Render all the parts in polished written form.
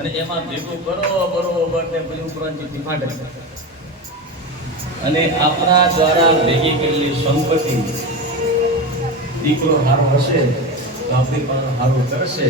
અને એમાં ભેગું બરોબર ને પછી ઉપરાંતથી ફાટે અને આપણા દ્વારા ભેગી કરેલી સંપત્તિ દીકરો સારો હશે તો આપણી પાસે સારું કરશે.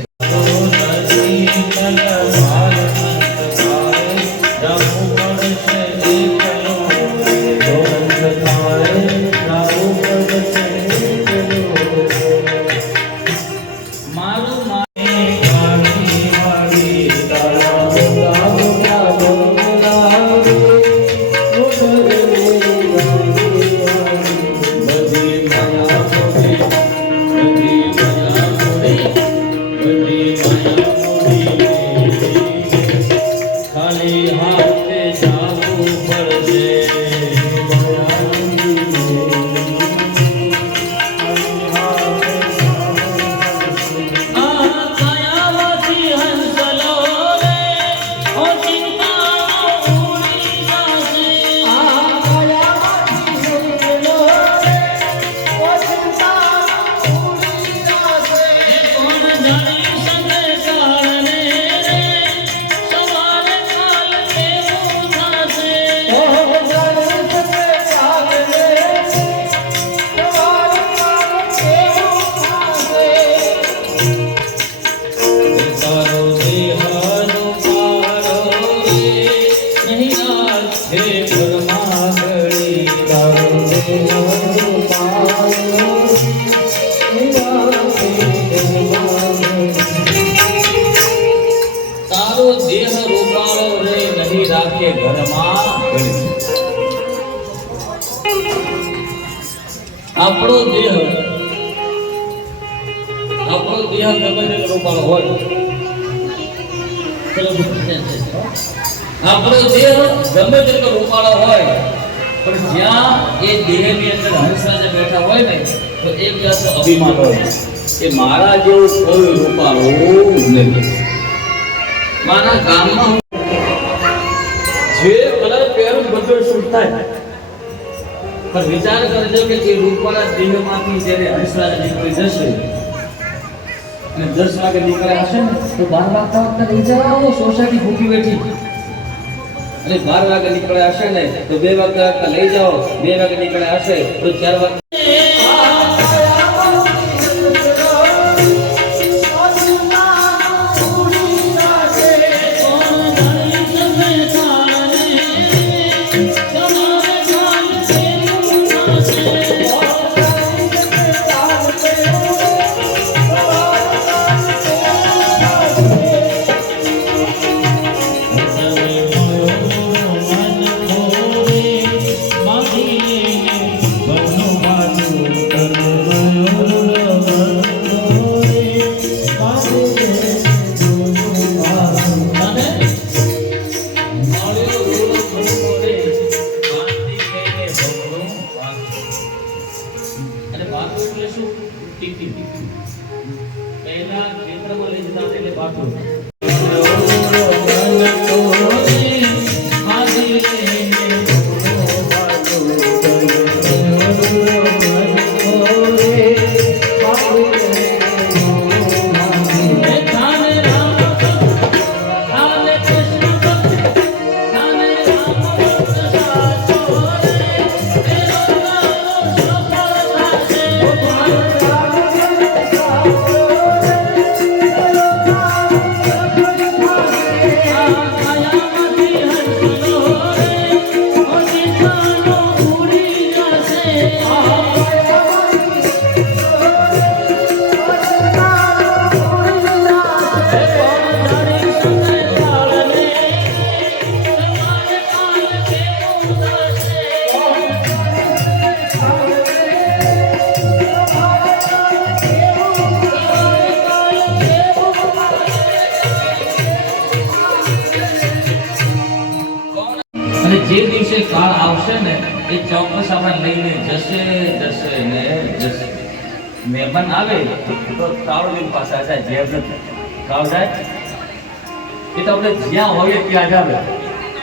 આપણો દેહ ગમે તે રૂપાળો હોય, આપણો દેહ ગમે તે રૂપાળો હોય, પણ જ્યાં એ દેહની અંદર હંસરાજ બેઠા હોય ને તો એક જાતનો અભિમાન હોય કે મારા જેવું કોઈ રૂપાળો નથી. મારા ગામમાં જે કલર પહેરું બધું શૂટ થાય, પણ વિચાર કરજો કે જે રૂપવાળા દેહમાંથી જ્યારે હંસરાજ નીકળી જશે અને 10 વાગે નીકળ્યા હશે ને તો 12 વાગતા વખતે લઈ જાઓ સોસાયટી ભૂખી બેઠી, અને 12 વાગે નીકળ્યા હશે ને તો 2 વાગતા લઈ જાઓ, 2 વાગે નીકળ્યા હશે તો 4 વાગે Bye. દિવસે કાળ આવશે ને એ ચોક્કસ આપણે લઈને જશે જશે ને જશે. મહેમાન આવે તો તાળો લઈને પાછા જાય, જેબ કાળ જાય એ તો આપણે જ્યાં હોઈએ ત્યાં જ આવે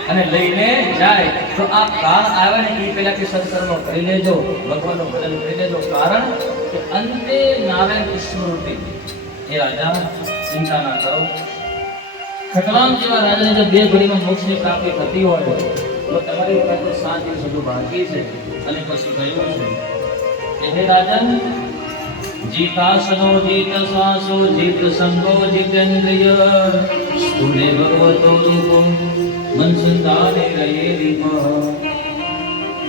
અને લઈને જાય. તો આ કાળ આવે ને એ પહેલા કે સત્કર્મ કરી લેજો, ભગવાનનું ભજન કરી લેજો, કારણ કે અંતે નારાયણ સ્મૃતિ. એ રાજા ચિંતા ના કરો. ખટલામ જેવા રાજાને જો 2 ઘડીમાં મોક્ષની પ્રાપ્તિ થતી હોય તો તમારી પાસે 7 દિવસ સુધી બાકી છે. અને પછી કહ્યું છે કે હે રાજન, જીતાસનો જીત શ્વાસો જીત સંગો જીતેન્દ્રિય સ્થૂલે ભગવતો રૂપમ મન સંતાને રહેલી મહ.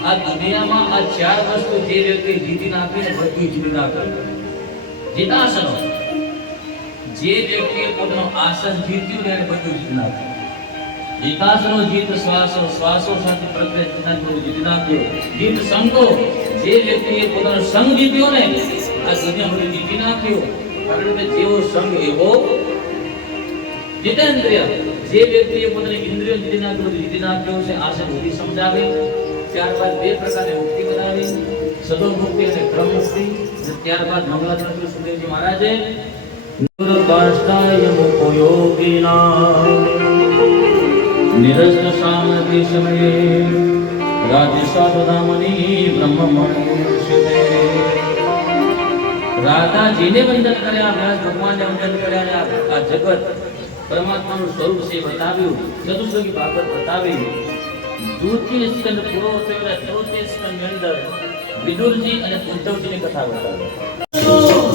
આ દુનિયામાં આ 4 વસ્તુ જે વ્યક્તિ જીતી નાખીને બધું જીતી નાખે. જીતાસનો, જે વ્યક્તિએ પોતાનું આસન જીત્યું ને એને બધું જીતી નાખ્યું. જીતાસનો જીત શ્વાસો, શ્વાસો સાથે પ્રક્રિયા બધું જીતી નાખ્યો. જીત સંગો, જે વ્યક્તિએ પોતાનો સંગ જીત્યો ને આ દુનિયા બધું જીતી નાખ્યો. કારણ કે જેવો સંગ એવો જીતેન્દ્રિય, જે વ્યક્તિએ પોતાની ઇન્દ્રિયો જીતી નાખ્યો બધું જીતી નાખ્યો છે. આસન બુદ્ધિ સમજાવી, ત્યારબાદ 2 પ્રકારની મુક્તિ બનાવી, સદો મુક્તિ અને ક્રમ મુક્તિ. ત્યારબાદ મંગલાચંદ્ર સુખદેવજી મહારાજે કાષ્ટાય મુપયોગિના નિરસ્ત સામતિ સમયે રાજસાધનામની બ્રહ્મમણિષિતે. રાધાજીને વંદન કર્યા, વ્યાસ ભગવાનને વંદન કર્યા. આ જગત પરમાત્માનું સ્વરૂપ છે બતાવ્યું, ચતુર્સંગી ભાગવત બતાવી. દ્વિતીય સ્કંદ પૂરો થયો, તૃતીય સ્કંદની અંદર વિદુરજી અને ઉદ્ધવજીની કથા બતાવી. Oh,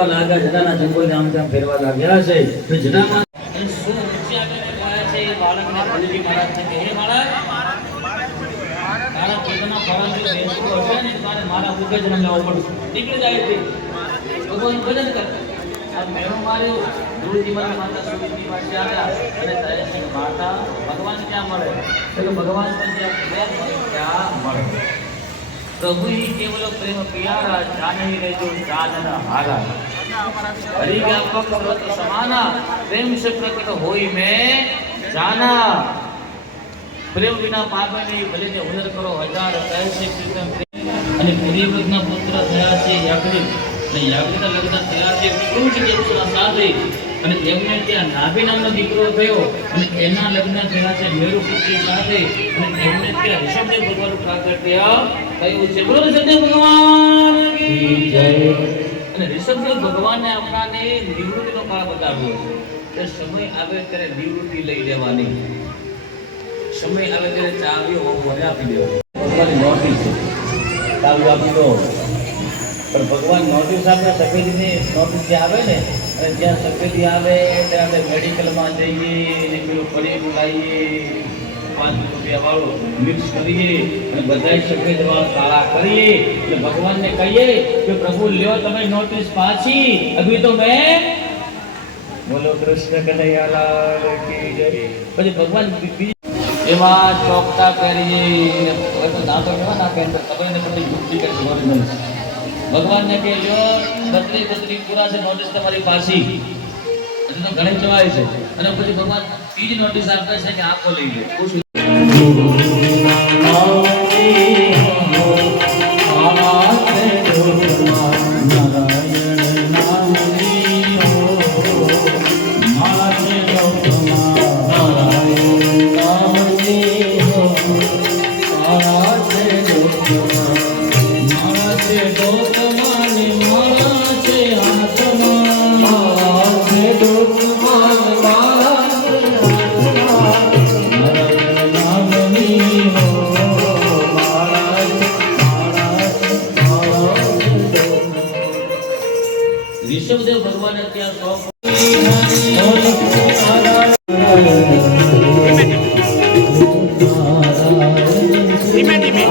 ફેરવા લાગ્યા, જટાના જંગલને આમ તેમ ફેરવા લાગ્યા છે. તો જટામાં એ શું ઊંચી આગળ ગયા છે એ બાળકને ભુલજી મહારાજ કહે, હે બાળક, તારા પેટમાં પરંતુ બેસવું હશે ને તારે મારા મુખે જન્મ લેવો પડશે. નીકળી જાય છે ભગવાન ભજન કર. આ મેળો માર્યો, ધૂળજી માતા સુરતની પાસે આવ્યા અને કહે છે કે માતા ભગવાન ક્યાં મળે? તો કે ભગવાન ક્યાં મળે? પ્રભુ કેવલ પ્રેમ પિયારા, જાનહી રહેજો જાનના હારા. હરિ વ્યાપક સર્વત્ર સમાના, પ્રેમ से प्रकट होई में जाना. પ્રેમ વિના પામે નહીં, ભલે ને હુનર કરો હજાર, કહે છે કીર્તન. અને પુરીવૃતના પુત્ર થયા છે યાજ્ઞિક, અને યાજ્ઞિકના લગ્ન થયા છે કૃંજ દેવના સાથે, અને એમને ત્યાં નાભી નામનો દીકરો થયો, અને એના લગ્ન થયા છે મેરુ પુત્રી સાથે, અને એમને ત્યાં ઋષભદેવ ભગવાનનું પ્રાગટ્ય થયું છે. બોલો ઋષભદેવ ભગવાન કી જય. અને ઋષભદેવ ભગવાનને આપણાને નિવૃત્તિનો કાળ બતાવ્યો કે સમય આવે ત્યારે નિવૃત્તિ લઈ લેવાની, સમય આવે ત્યારે ચાવીઓ ભગવાનને આપી દેવાની. ભગવાનની નોટિસ ચાવી આપી દો, પણ ભગવાન નોટિસ આપે સફેદીની નોટિસ જે આવે ને, અને જ્યાં સફેદી આવે ત્યાં આપણે મેડિકલમાં જઈએ ને પેલું પડીક લાવીએ, 5 રૂપિયા વાળું મિક્સ કરીએ અને બધાય સફેદ વાળા કાળા કરીએ, એટલે ભગવાનને કહીએ કે પ્રભુ લ્યો તમે નોટિસ પાછી, અભી તો મેં બોલો કૃષ્ણ કનૈયાલાલ કી જય. પછી ભગવાન એવા ચોકટા પહેરીએ, હવે તો દાંતો કેવા નાખે અંદર ખબર ને બધી ડુપ્લિકેટ ઓરિજિનલ. ભગવાનને કે લ્યો 32 પૂરા છે, નોટિસ તમારી પાછી. હજી તો ઘણી જવાય છે. અને પછી ભગવાન ત્રીજી નોટિસ આપે છે કે આંખો લઈ લે. ઋષભદેવ ભગવાને ત્યાં ધીમે ધીમે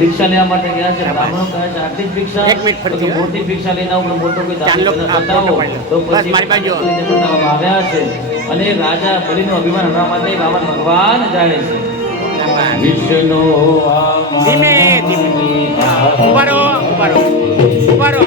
ભિક્ષા લેવા માટે ગયા છે. બ્રાહ્મણો કહે છે આટલી જ ભિક્ષા, મોટી ભિક્ષા લઈને આવો, મોટો કોઈ બતાવો. તો પછી આવ્યા છે અને રાજા બલિનું અભિમાન હટાવવા માટે રાવણ ભગવાન જાણે છે. વિષ્ણુ ધીમે ધીમે ઉભારો ઉભારો ઉભારો.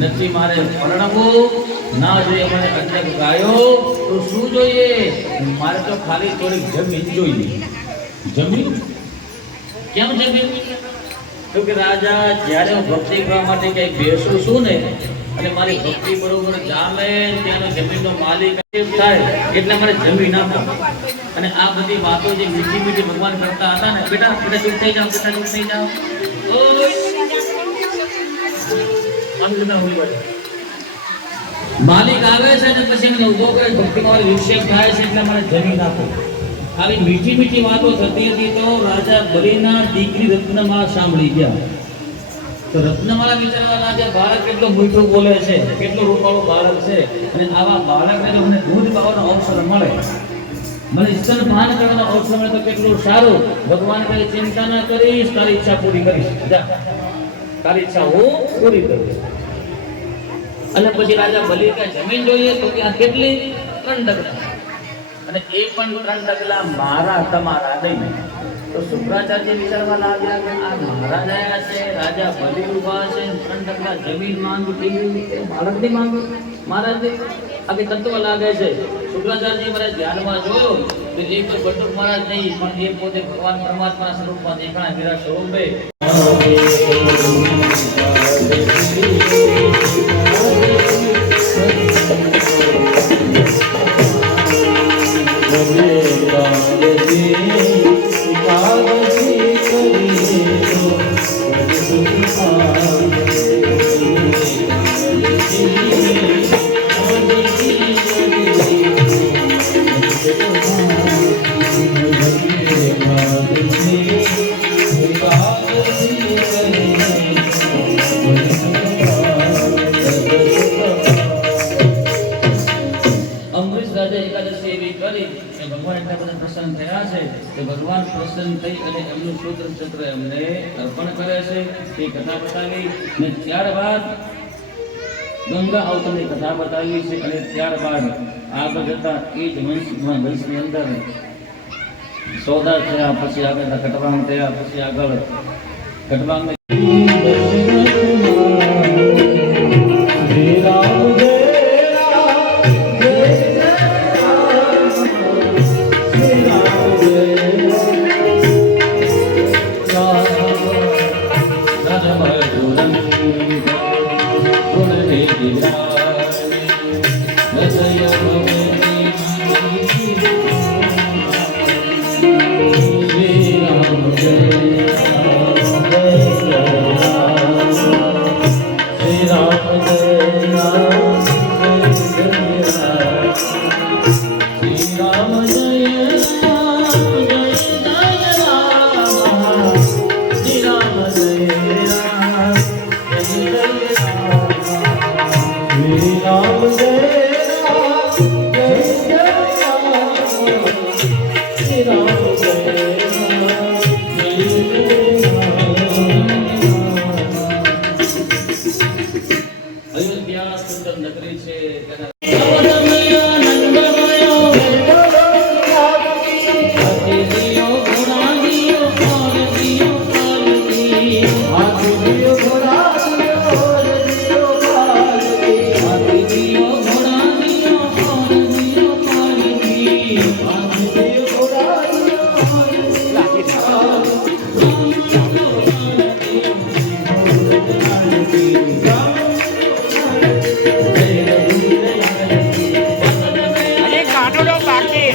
નથી મારે પરણવું ના જોઈએ મને અટક ગાયો તો શું જોઈએ મારે તો ખાલી થોડી જમીન જોઈએ જમીન કેમ જમીન તો કે રાજા જ્યારે હું ભક્તિ કરવા માટે ક્યાંય બેસું છું ને અને મારી ભક્તિ બરોબર જામે ત્યાંનો જમીનનો માલિક થાય એટલે મારે જમીન આપો અને આ બધી વાતો જે મીઠી મીઠી ભગવાન કરતા હતા ને બેટા બેટા ચૂપ થઈ જાઓ બેટા ચૂપ થઈ જાઓ માલિક આવે છે ને પછી એમને ઉભો કરે ભક્તિમાં વિક્ષેપ થાય છે એટલે મને જમીન આપો આવી મીઠી મીઠી વાતો થતી હતી તો રાજા બલિના દીકરી રત્નમાળા સાંભળી ગયા તો રત્નમાળા વિચારવા લાગ્યા બાળક કેટલો મીઠું બોલે છે કેટલો રૂપાળું બાળક છે અને આવા બાળકને જો મને દૂધ પાવાનો અવસર મળે મને સ્તનપાન કરવાનો અવસર મળે તો કેટલું સારું ભગવાન કહે ચિંતા ના કરીશ તારી ઈચ્છા પૂરી કરીશ જા તારી ઈચ્છા હું પૂરી કરીશ અને પછી રાજા બલિ કે જમીન જોઈએ તો કે આ કેટલી 3 ડગલા અને એ પણ 3 ડગલા મારા તમારા નહીં તો શુક્રાચાર્ય વિચારવા લાગ્યા કે આ મહારાજા છે રાજા બલિ ઉભા છે 3 ડગલા જમીન માંગુ કેવી બાળકની માંગુ મહારાજે આખી તત્વ લાગે છે શુક્રાચાર્ય મારે ધ્યાનમાં જોયો તો એ તો બટુક મહારાજ નહીં પણ એ પોતે ભગવાન પરમાત્માના સ્વરૂપમાં દેખાણા વિરાટ સ્વરૂપે ભગવાન પ્રસન્ન થઈ અને એમનું સૂત્ર ચક્ર એમને અર્પણ કરે છે એ કથા બતાવી અને ત્યારબાદ ગંગા અવતરની કથા બતાવી છે અને ત્યારબાદ આગળ જતા એ જ વંશની અંદર સોદા થયા પછી આગળ કટવાંગ થયા પછી આગળ કટવાંગ હજી કાનુડો બાકી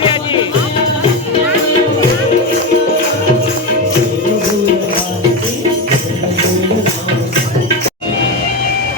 છે હજી.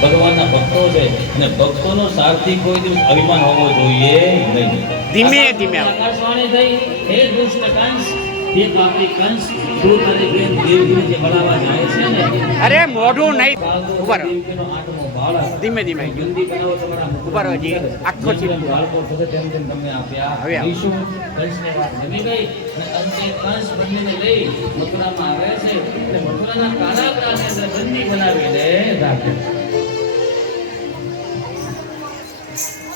ભગવાનના ભક્તો છે અને ભક્તોનો સારથી કોઈ દિવસ અભિમાન હોવો જોઈએ નહીં. ધીમે ધીમે આવો. આકાશવાણી થઈ, હે દુષ્ટ કંસ, તે પાપી કંસ, તું તારી બેન દેવકીને જે મળવા જાય છે ને, અરે મોઢું નહીં. બાળકો ઉભા રહો. દેવકીનો આઠમો બાળક. ધીમે ધીમે. જુંદી બનાવો તમારા મુખ ઉભા રહો હજી. આખો જેમ ચીપ. બાળકો થશે તેમ તેમ તમને આપ્યા. હવે આવો. દઈશું. કંસને વાત જમી ગઈ અને અંતે કંસ બંનેને લઈ મથુરામાં આવે છે અને મથુરાના કારાગૃહની અંદર બંદી બનાવીને રાખે છે.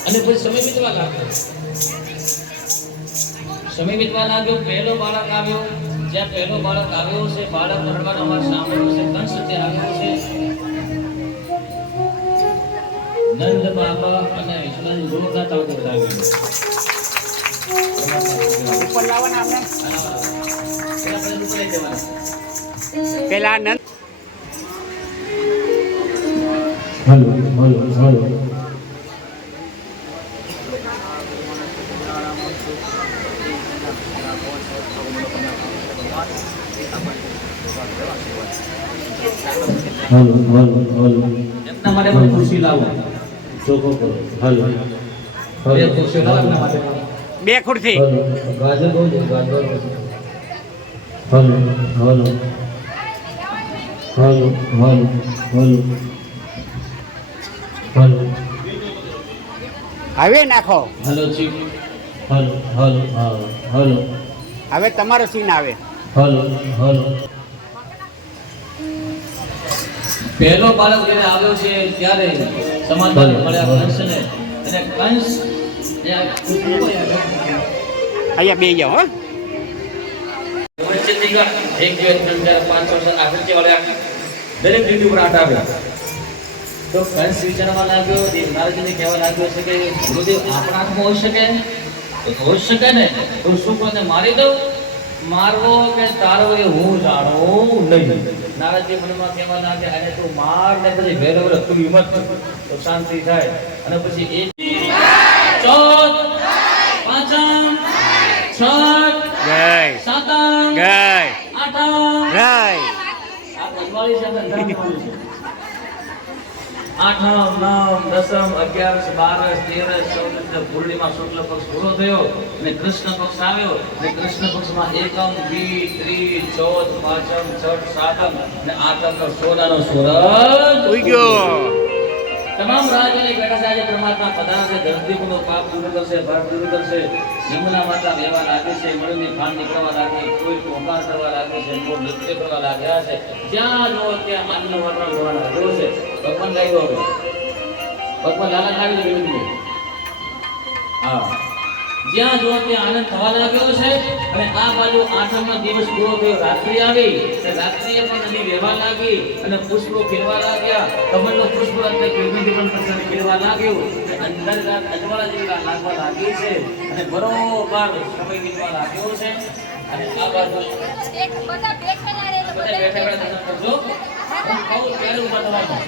અને પછી સમય વીતવા લાગ્યો. સમય વીતવા લાગ્યો, પહેલો બાળક આવ્યો. જ્યાં પહેલો બાળક આવ્યો છે, બાળક રડવાનો અવાજ સાંભળ્યો છે, કંસ ત્યાં આવ્યો છે. નંદ બાબા અને વિષ્ણુની જોરદાર તાળીઓ વગાડી. ઉપર લાવવાના આપણે. પેલા બધા ઉપર લઈ જવાના. પેલા Nand. Hello hello hello hello hello hello એમના માટે પણ ખુરશી લાવો. ચોખ્ખો કરો હલો બે ખુરશીઓ લાવો એમના માટે. બે ખુરશી. હલો ગાજર બોલો ગાજર hello hello hello hello hello hello હવે નાખો. Hello chief. હલો હલો હા હલો હવે તમારો સીન આવે. હલો હલો પહેલો બાળક જ્યારે આવ્યો છે ત્યારે સમાધાન મળ્યા કંસને અને કંસ ત્યાં અહીંયા બે જાઓ. હો. ચિત્તિકા 1 2 3 4 5 6 આ ખર્ચે વાળા દરેક લીટી ઉપર આટ આવ્યા. તો કંસ વિચારવા લાગ્યો, દેવનારાયણને કહેવા લાગ્યો છે કે ગુરુદેવ આપણા હાથમાં હોઈ શકે? તો હોઈ શકે ને, તો શું કોઈને મારી દઉં? મારવો કે તારવો એ હું જાણું નહીં. નારદજી મનમાં કહેવા લાગે, અને તું માર ને પછી ભેરો ભેરો તું હિંમત તો શાંતિ થાય. અને પછી એ ચોથ પાંચમ છઠ ગઈ સાતમ ગઈ આઠમ ગઈ. આ પંચવાળી છે, આપણે ધર્મવાળી છે. આઠમ નવ દસમ 11 12 13 14 પૂર્ણિમા શુક્લ પક્ષ પૂરો થયો અને કૃષ્ણ પક્ષ આવ્યો અને કૃષ્ણ પક્ષમાં એકમ દ્વિ ત્રિ ચોથ પાંચમ છઠ સાતમ અને આઠમ નો સોનાનો સૂરજ ઉગ્યો. તમામ રાજ્યની બેઠા છે. આજે પરમાત્મા પધારશે, ધરતીનો પાપ દૂર કરશે, ભાર દૂર કરશે. યમુના માતા વહેવા લાગે છે, મળીની ખાંડ નીકળવા લાગે, કોઈ પોકાર કરવા લાગે છે, કોઈ નૃત્ય કરવા લાગ્યા છે. જ્યાં જો ત્યાં આનંદ વાતાવરણ જોવાના રહ્યો છે. ભગવાન લાગ્યો હવે ભગવાન લાલા લાવી દે વિરુદ્ધ. હા, જ્યાં જો ત્યાં આનંદ થવા લાગ્યો છે. અને આ બાજુ આઠમનો દિવસ પૂરો થયો, રાત્રિ આવી અને રાત્રિએ પણ નદી વહેવા લાગી અને પુષ્પો ખીલવા લાગ્યા. કમળનો પુષ્પ અંદર કેળવીથી પણ પ્રસન્ન ખીલવા લાગ્યું અને અંદર રાત અજવાળા જેવી લાગવા લાગી છે અને બરોબર સમય વીતવા લાગ્યો છે. અને આ બાજુ બધા બેઠા દર્શન કરજો. હું કહું પહેલું બતાવવાનું